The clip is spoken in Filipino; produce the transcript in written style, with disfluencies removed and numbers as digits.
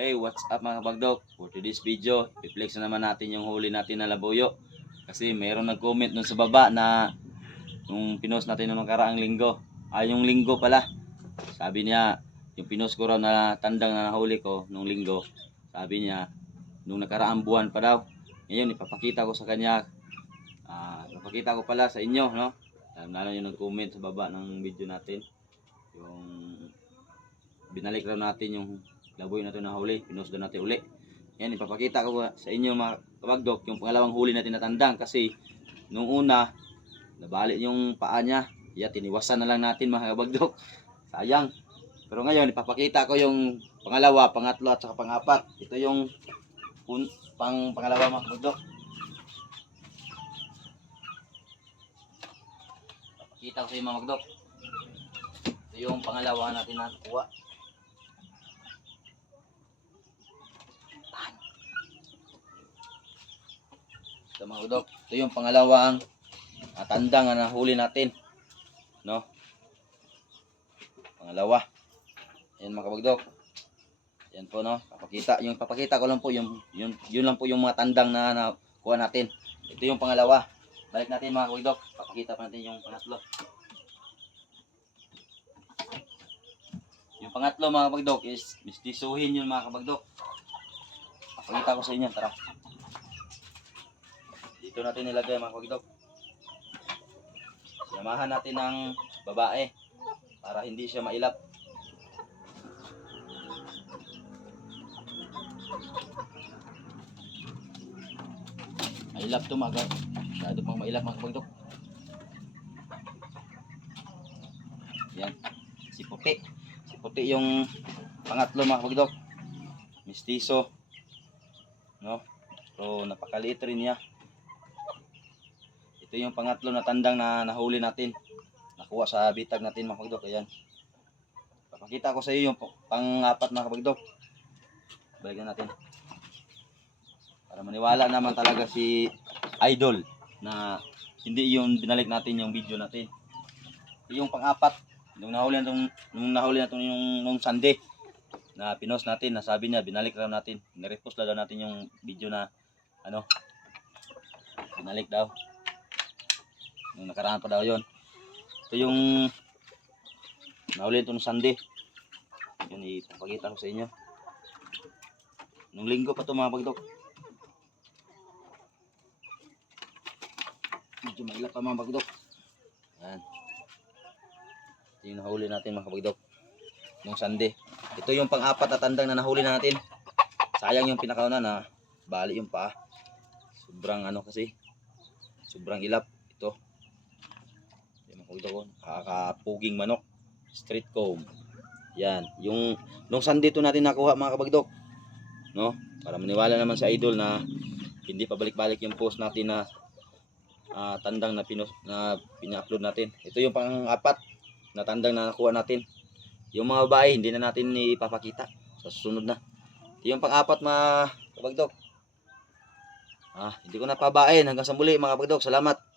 Hey, what's up mga kabagdok? For today's video, i-flex na naman natin yung huli natin na labuyo. Kasi mayroong nag-comment dun sa baba na yung pinost natin nung nakaraang linggo. Yung linggo pala. Sabi niya, yung pinost ko raw na tandang na nahuli ko nung linggo. Sabi niya, nung nakaraang buwan pa daw. Ngayon, ipapakita ko sa kanya. Ipapakita ko pala sa inyo, no? Lalo yung nag-comment sa baba ng video natin. Yung binalik raw natin yung laboy natin na huli, pinost daw natin uli. Yan, ipapakita ko sa inyo mga kabagdok yung pangalawang huli natin na tandang kasi nung una nabali yung paa niya, tiniwasan na lang natin mga kabagdok. Sayang. Pero ngayon ipapakita ko yung pangalawa, pangatlo at saka pangapat. Ito yung pangalawa mga kabagdok. Ipapakita ko sa inyo mga kabagdok. Ito yung pangalawa natin na kuha. Ito mga kabagdok, ito yung pangalawang tandang na nahuli natin, no? Pangalawa. Ayan mga kabagdok. Yan po, no? Papakita ko lang po yun lang po yung mga tandang na nakuha natin. Ito yung pangalawa. Balik natin mga kabagdok. Papakita pa natin yung pangatlo. Yung pangatlo mga kabagdok is mistisuhin yun mga kabagdok. Papakita ko sa inyo, tara. Dito natin nilagay mga kabagdok. Samahan natin ng babae para hindi siya mailap. Mailap to mga, masyado pang mailap mga kabagdok. Yan, si puti yung pangatlo mga kabagdok. Mistiso, no? So napakaliit rin niya. Ito yung pangatlo na tandang na nahuli natin. Nakuha sa bitag natin mga kabagdok. Ayan. Papakita ko sa iyo yung pang-apat mga kabagdok. Balikan natin. Para maniwala naman talaga si Idol na hindi yung binalik natin yung video natin. Ito yung pang-apat. Nung nahuli natin yung Sunday na pinost natin, na sabi niya binalik raw natin. Nirepost lang daw natin yung video na binalik daw. Nung nakaraan pa daw yun. Ito yung nahuli ito ng Sunday. Yun, ipapakita ko sa inyo. Nung linggo pa ito mga kabagdok. Medyo mailap pa mga kabagdok. Yan. Ito yung nahuli natin mga kabagdok. Nung Sunday. Ito yung pang-apat na tandang na nahuli natin. Sayang yung pinakauna na bali yung paa. Sobrang kasi. Sobrang ilap. Ito. Kakapuging manok, street comb. Yan, nung Sunday to natin nakuha mga kabagdok, no? Para maniwala naman sa Idol na hindi pa balik-balik yung post natin na tandang na pina-upload natin. Ito yung pang-apat na tandang na nakuha natin. Yung mga babae hindi na natin ipapakita sa susunod na. Ito yung pang-apat mga kabagdok. Hindi ko na pabain. Hanggang sa muli mga kabagdok. Salamat.